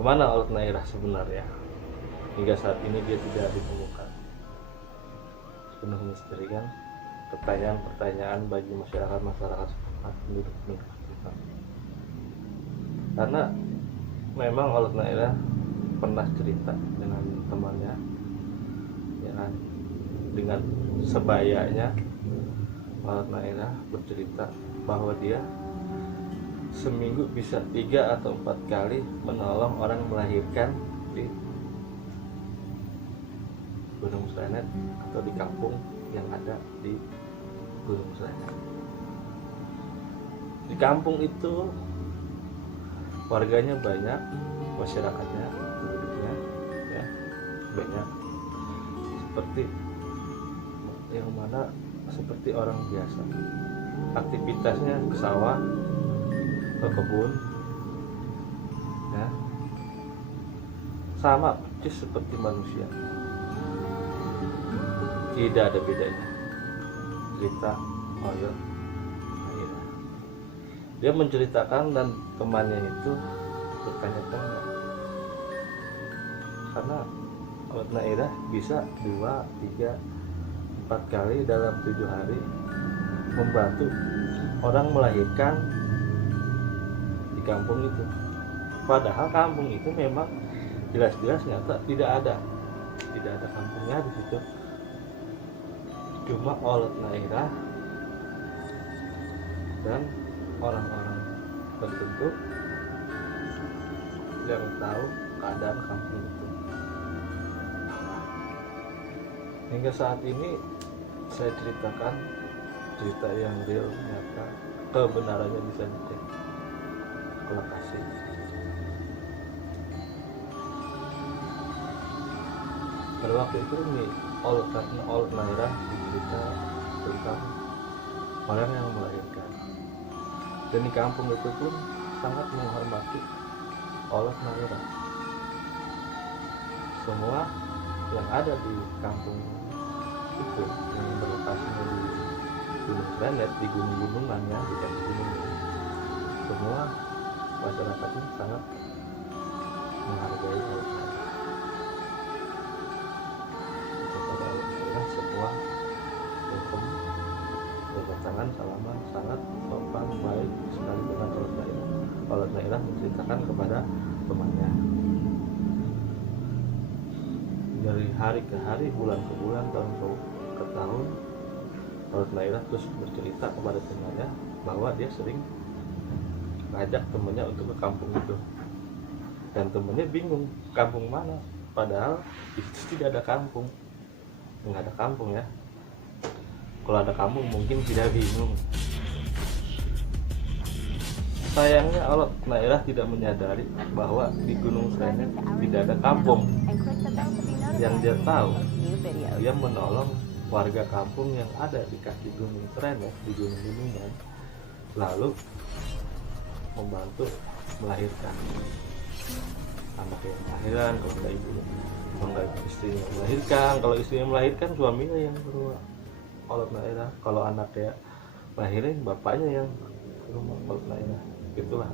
Kemana Olet Nairah sebenarnya? Hingga saat ini dia tidak ditemukan. Penuh misteri kan? Pertanyaan-pertanyaan bagi masyarakat setempat, penduduk setempat. Karena memang Olet Nairah pernah cerita dengan temannya, ya kan? Dengan sebayanya, Olet Nairah bercerita bahwa dia seminggu bisa 3 atau 4 kali menolong orang melahirkan di Gunung Srenet atau di kampung yang ada di Gunung Srenet. Di kampung itu warganya banyak, masyarakatnya, penduduknya ya banyak, seperti yang mana seperti orang biasa, aktivitasnya ke sawah, ke kebun, ya sama persis seperti manusia, tidak ada bedanya. Cerita Olet Nairah, dia menceritakan dan temannya itu bertanya-tanya, karena Olet Nairah bisa 2, 3, 4 kali dalam 7 hari membantu orang melahirkan di kampung itu. Padahal kampung itu memang jelas-jelas nyata tidak ada kampungnya di situ. Cuma Olet Nairah dan orang-orang tertentu yang tahu keadaan kampung itu. Hingga saat ini saya ceritakan cerita yang real, nyata, kebenarannya bisa dicek ke lokasi. Pada waktu itu nih Olet Nairah bercerita tentang orang yang melahirkan, dan di kampung itu pun sangat menghormati Olet Nairah. Semua yang ada di kampung itu yang berlokasi di Gunung Srenet, di gunung-gunungan ya, di kaki gunung, semua masyarakatnya sangat menghargai Olet Nairah. Kepada Olet Nairah semua welcome, jabat tangan, salaman, sangat sopan baik sekali dengan Olet Nairah. Olet Nairah menceritakan kepada temannya, dari hari ke hari, bulan ke bulan, tahun ke tahun, Olet Nairah terus bercerita kepada temannya bahwa dia sering ngajak temannya untuk ke kampung itu, dan temannya bingung kampung mana, padahal di situ tidak ada kampung. Nggak ada kampung ya, kalau ada kampung mungkin tidak bingung. Sayangnya Olet Nairah tidak menyadari bahwa di Gunung Srenet tidak ada kampung. Yang dia tahu, dia menolong warga kampung yang ada di kaki Gunung Srenet, di gunung-gunungan, lalu membantu melahirkan anak yang lahiran. Kalau nggak ibu, kalau nggak istrinya melahirkan, kalau istrinya melahirkan suaminya yang berumah Olet Nairah, kalau anaknya lahirin bapaknya yang rumah Olet Nairah. Itulah.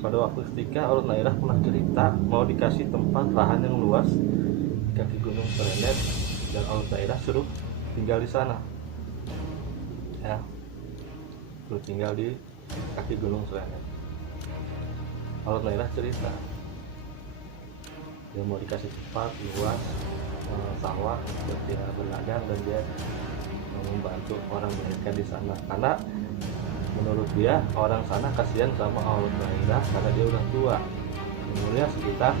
Pada waktu ketika Olet Nairah pernah cerita mau dikasih tempat lahan yang luas di kaki Gunung Srenet, dan Olet Nairah suruh tinggal di sana ya, suruh tinggal di kaki Gunung Srenet. Olet Nairah cerita dia mau dikasih tempat luas, sawah buat dia berladang, dan dia membantu orang melahirkan di sana, karena menurut dia orang sana kasihan sama Olet Nairah karena dia udah tua, umurnya sekitar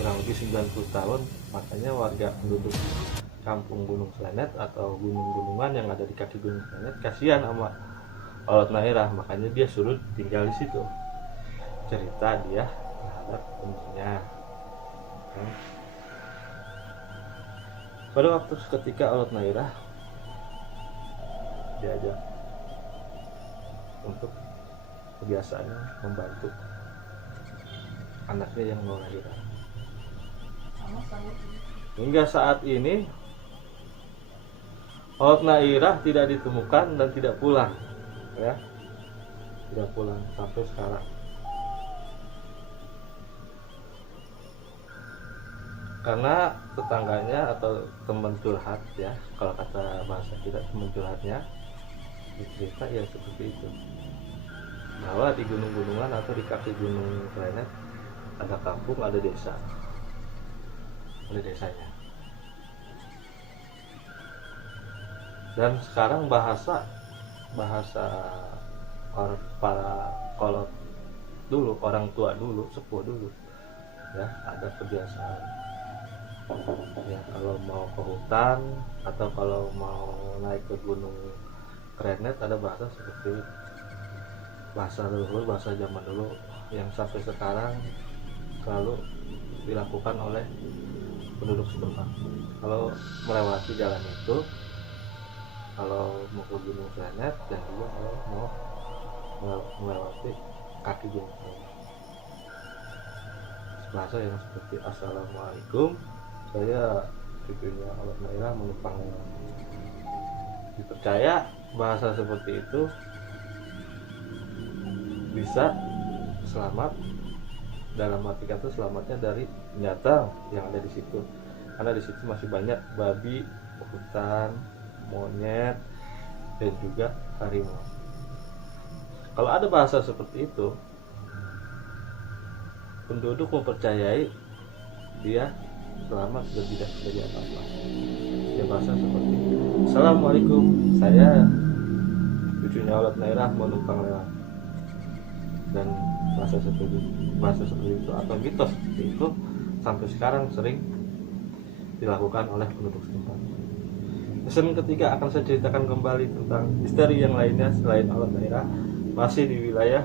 kurang lebih 90 tahun. Makanya warga penduduk kampung Gunung Srenet atau gunung-gunungan yang ada di kaki Gunung Srenet kasihan sama Olet Nairah, makanya dia suruh tinggal di situ. Cerita dia terhadap temannya. Pada waktu ketika Olet Nairah diajak untuk kebiasaannya membantu anaknya yang mau lahiran. Hingga saat ini Olet Nairah tidak ditemukan dan tidak pulang ya, tidak pulang sampai sekarang. karena tetangganya atau teman curhat ya, kalau kata bahasa kita teman curhatnya cerita ya seperti itu, bahwa di gunung-gunungan atau di kaki gunung Klenet ada kampung, ada desanya. Dan sekarang bahasa para kalau dulu orang tua dulu, sepuh dulu ya, ada kebiasaan ya, kalau mau ke hutan atau kalau mau naik ke gunung Klenet ada bahasa seperti itu. Bahasa dulu, bahasa zaman dulu yang sampai sekarang selalu dilakukan oleh penduduk setempat. Kalau melewati jalan itu, kalau mau ke gunung Klenet, dan juga kalau mau melewati kaki gunung Klenet, bahasa yang seperti assalamualaikum, saya cucunya Allah Naira menumpang. Dipercaya bahasa seperti itu bisa selamat, dalam arti kata selamatnya dari binatang yang ada di situ, karena di situ masih banyak babi hutan, monyet, dan juga harimau. Kalau ada bahasa seperti itu, penduduk mempercayai dia selamat dan tidak terjadi apa-apa. Ya, bahasa seperti assalamualaikum, saya cucunya Allah Naira mau numpang lewat. Dan bahasa seperti itu atau mitos seperti itu sampai sekarang sering dilakukan oleh penduduk setempat. Pesan ketiga akan saya ceritakan kembali tentang misteri yang lainnya selain Allah Naira, masih di wilayah